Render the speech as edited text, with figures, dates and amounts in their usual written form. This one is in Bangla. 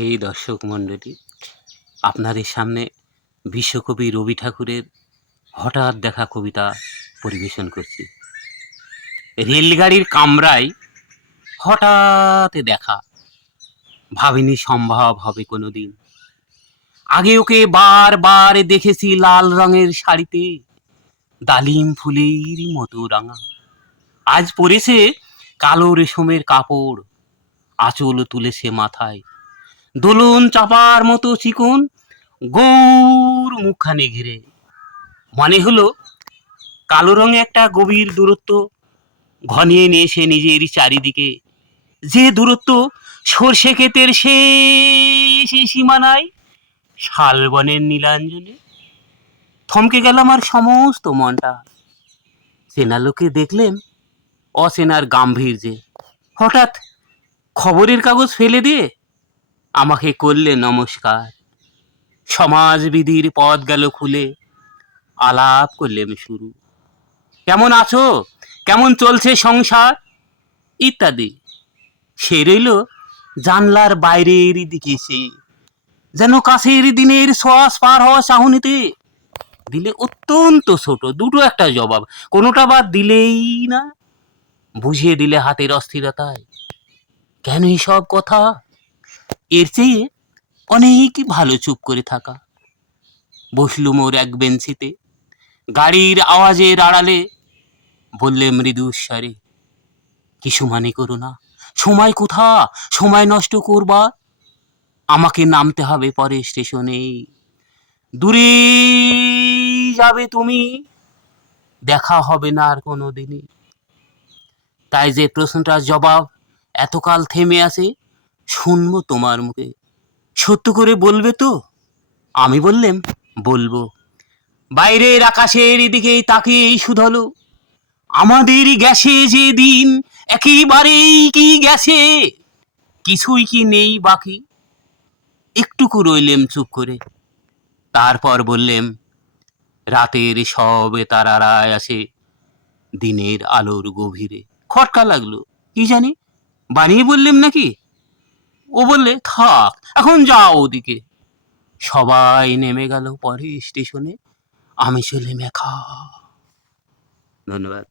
এই দর্শক মণ্ডলী, আপনাদের সামনে বিশ্বকবি রবি ঠাকুরের হঠাৎ দেখা কবিতা পরিবেশন করছি। রেলগাড়ির কামরায় হঠাৎ দেখা, ভাবিনি সম্ভব হবে কোনোদিন। আগে ওকে বারবার দেখেছি লাল রঙের শাড়িতে, ডালিম ফুলের মতো রাঙা। আজ পরেছে কালো রেশমের কাপড়, আঁচল তুলেছে মাথায়, দোলন চাপার মতো চিকন গৌর মুখখানে ঘিরে। মনে হলো কালো রঙে একটা গভীর দূরত্ব ঘনিয়ে নিয়েছে নিজের চারিদিকে, যে দূরত্ব সর্ষে ক্ষেতের শেষ সীমানায় শালবনের নীলাঞ্জনে। থমকে গেল আমার সমস্ত মনটা। চেনা লোকে দেখলেন অচেনার গাম্ভীর্যে। হঠাৎ খবরের কাগজ ফেলে দিয়ে আমাকে করলে নমস্কার। সমাজবিধির পথ গেল খুলে, আলাপ করলেন শুরু। কেমন আছো, কেমন চলছে সংসার ইত্যাদি। সে রইল জানলার বাইরের দিকে, সে যেন কাছের দিনের শ্বাস পার হওয়া চাহনিতে। দিলে অত্যন্ত ছোট দুটো একটা জবাব, কোনোটা বাদ দিলেই না। বুঝিয়ে দিলে হাতের অস্থিরতায়, কেন সব কথা? এর চেয়ে অনেক ভালো চুপ করে থাকা। বসলুম ওর এক বেঞ্চিতে, গাড়ির আওয়াজের আড়ালে বললে মৃদু স্বরে, কিছু মনে করো না, সময় কোথা সময় নষ্ট করবার? আমাকে নামতে হবে পরে স্টেশনে, দূরে যাবে তুমি, দেখা হবে না আর কোনো দিনই। তাই যে প্রশ্নটার জবাব এতকাল থেমে আছে, শুনবো তোমার মুখে। সত্য করে বলবে তো? আমি বললাম, বলবো। বাইরের আকাশের দিকেই তাকিয়েই শুধলো, আমাদের গেছে যে দিন একেবারেই কি গেছে, কিছুই কি নেই বাকি। একটুকু রইলেম চুপ করে, তারপর বললেম, রাতের সবে তারারায় আসে দিনের আলোর গভীরে। খটকা লাগলো, কি জানি বানিয়ে বললেম নাকি। ও বললে, থাক এখন যাও ওদিকে। সবাই নেমে গেল পরে স্টেশনে, আমি চলে একা। ধন্যবাদ।